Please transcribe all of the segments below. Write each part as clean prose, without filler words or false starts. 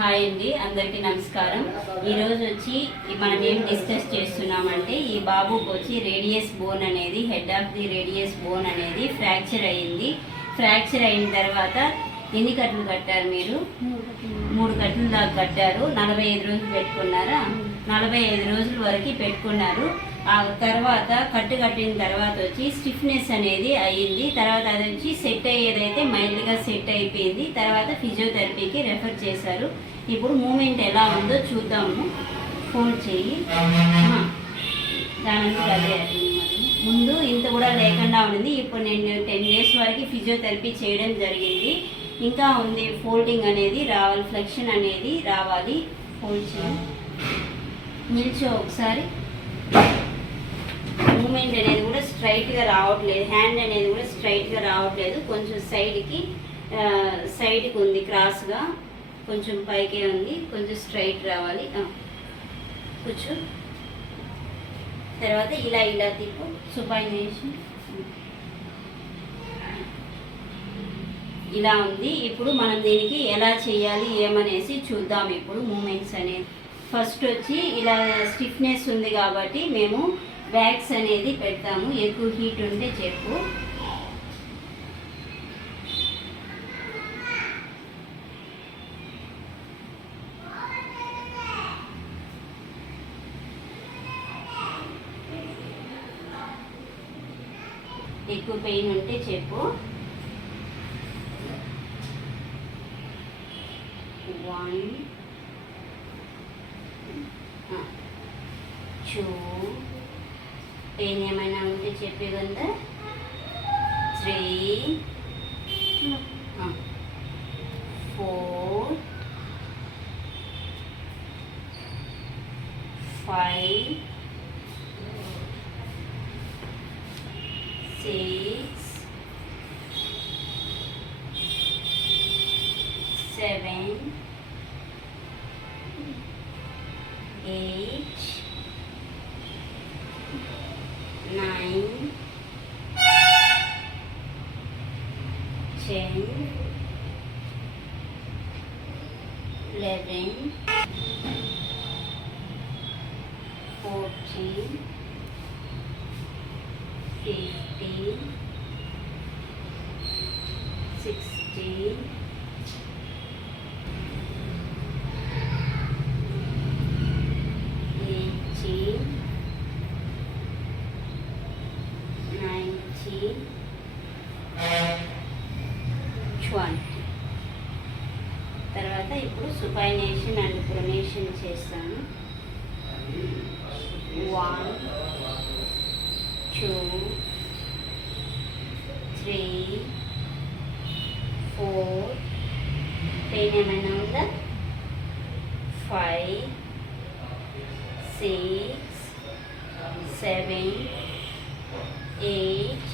హాయ్ అండి, అందరికీ నమస్కారం. ఈరోజు వచ్చి మనం ఏం డిస్కస్ చేస్తున్నామంటే ఈ బాబుకి వచ్చి రేడియస్ బోన్ అనేది head of the radius bone అనేది ఫ్రాక్చర్ అయ్యింది. ఫ్రాక్చర్ అయిన తర్వాత ఎన్ని కట్టలు కట్టారు మీరు? 3 కట్టలు దాకా కట్టారు. 45 రోజులు పెట్టుకున్నారా? 45 రోజుల వరకు పెట్టుకున్నారు. ఆ తర్వాత కట్టు కట్టిన తర్వాత వచ్చి స్టిఫ్నెస్ అనేది అయ్యింది. తర్వాత అది వచ్చి సెట్ అయ్యేదైతే మైల్డ్గా సెట్ అయిపోయింది. తర్వాత ఫిజియోథెరపీకి రెఫర్ చేశారు. ఇప్పుడు మూమెంట్ ఎలా ఉందో చూద్దాము. ఫోల్డ్ చేయి. దానికి అదే ముందు ఇంత కూడా లేకుండా ఉంది. ఇప్పుడు నేను 10 days వరకు ఫిజియోథెరపీ చేయడం జరిగింది. ఇంకా ఉంది ఫోల్డింగ్ అనేది రావాలి, ఫ్లెక్షన్ అనేది రావాలి. ఫోల్డ్ చేయి, నిల్చో ఒకసారి. మూమెంట్ అనేది కూడా స్ట్రైట్గా రావట్లేదు. హ్యాండ్ అనేది కూడా స్ట్రైట్గా రావట్లేదు. కొంచెం సైడ్కి ఉంది, క్రాస్గా కొంచెం పైకే ఉంది. కొంచెం స్ట్రైట్ రావాలి. కూర్చో. తర్వాత ఇలా తిప్పు. సుపైనేషన్ ఇలా ఉంది. ఇప్పుడు మనం దీనికి ఎలా చేయాలి ఏమనేసి చూద్దాం. ఇప్పుడు మూమెంట్స్ అనేది ఫస్ట్ వచ్చి ఇలా స్టిఫ్నెస్ ఉంది కాబట్టి మేము వ్యాక్స్ అనేది పెడతాము. ఎక్కువ హీట్ ఉంటే చెప్పు. ఎక్కువ పెయిన్ ఉంటే చెప్పు. 1 2 పెయిన్ ఏమైనా ఉంటే చెప్పే కదా. 3 4 5 6 7 8 9 10 11 14 15 16 18 19 20. తర్వాత ఇప్పుడు సుపైనేషన్ అండ్ ప్రొనేషన్ చేస్తాను. 1 2 3 4 పెయిన్ ఏమైనా ఉందా? 5 6 7 8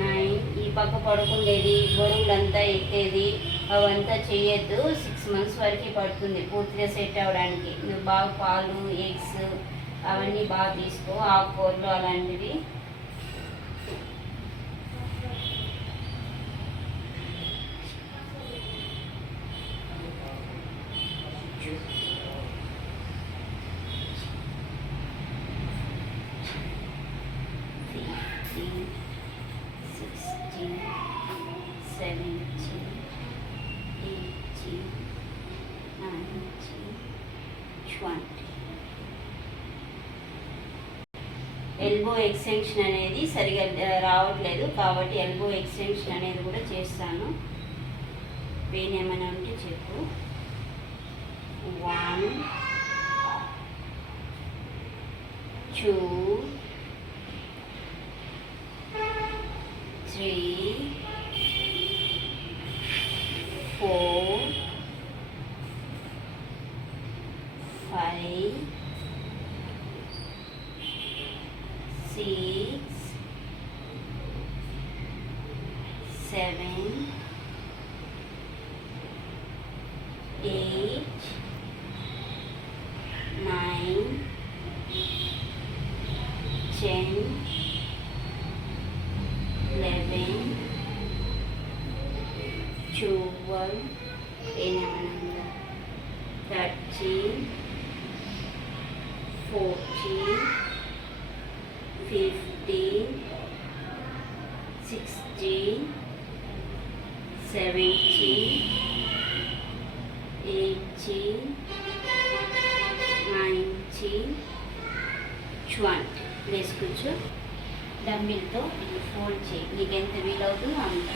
9. ఈ పక్క పడుకుండేది, బరువులంతా ఎక్కేది అవంతా చేయొద్దు. 6 months వరకు పడుతుంది పూర్తిగా సెట్ అవ్వడానికి. నువ్వు బాగా పాలు, ఎగ్స్ అవన్నీ బాగా తీసుకో, ఆకుకూరలు అలాంటివి. ఎల్బో ఎక్స్టెన్షన్ అనేది సరిగా రావట్లేదు కాబట్టి ఎల్బో ఎక్స్టెన్షన్ అనేది కూడా చేస్తాను. పెయిన్ ఏమైనా ఉంటే చెప్పు. 1 2 3 4 5 6 7 8 9 10 11 12 ఏమన్నా కూర్చో. డమ్మిల్తో ఇది ఫోల్డ్ చేయి, నీకు ఎంత వీలవుతుందో అంత.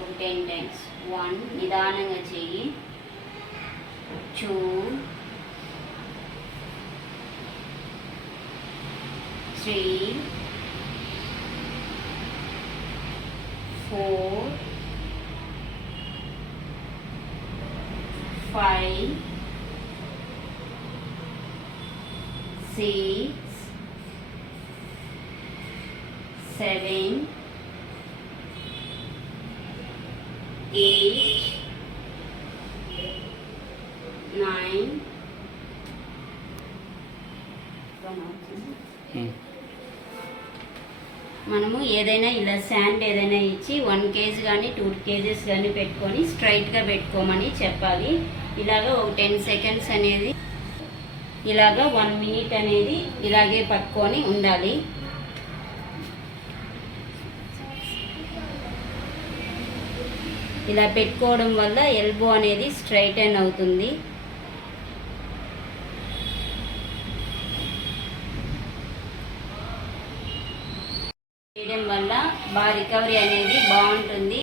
ఒక 10 టైమ్స్. 1, నిదానంగా చెయ్యి. 2, 3, 4, 5, 6, 7, 8, 9. మనము ఏదైనా ఇలా శాండ్ ఏదైనా ఇచ్చి 1 kg కానీ 2 kgs కానీ పెట్టుకొని స్ట్రైట్గా పెట్టుకోమని చెప్పాలి. ఇలాగా ఒక 10 seconds అనేది, ఇలాగా 1 minute అనేది ఇలాగే పట్టుకొని ఉండాలి. ఇలా పెట్టుకోవడం వల్ల ఎల్బో అనేది స్ట్రైటన్ అవుతుంది. చేయడం వల్ల బాగా రికవరీ అనేది బాగుంటుంది.